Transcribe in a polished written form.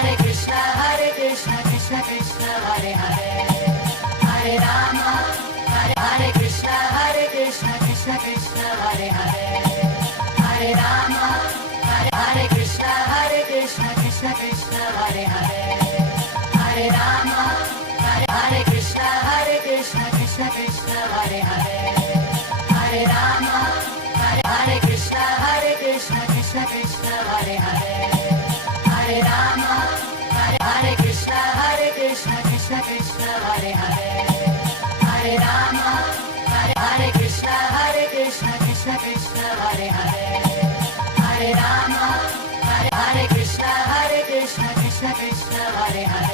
Krishna Krishna Krishna Hare Hare Hare Rama Hare Krishna Krishna Krishna Hare Hare Hare Rama Hare Krishna Krishna Krishna Hare Hare Hare Rama Hare Krishna Krishna Krishna Hare Hare Hare Rama Hare Krishna Krishna Krishna Hare Hare Hare Rama Hare Krishna Krishna Krishna Hare Hare Hare Rama Hare Krishna Krishna Krishna Hare Hare Hare Rama Hare Krishna Krishna Krishna Hare Hare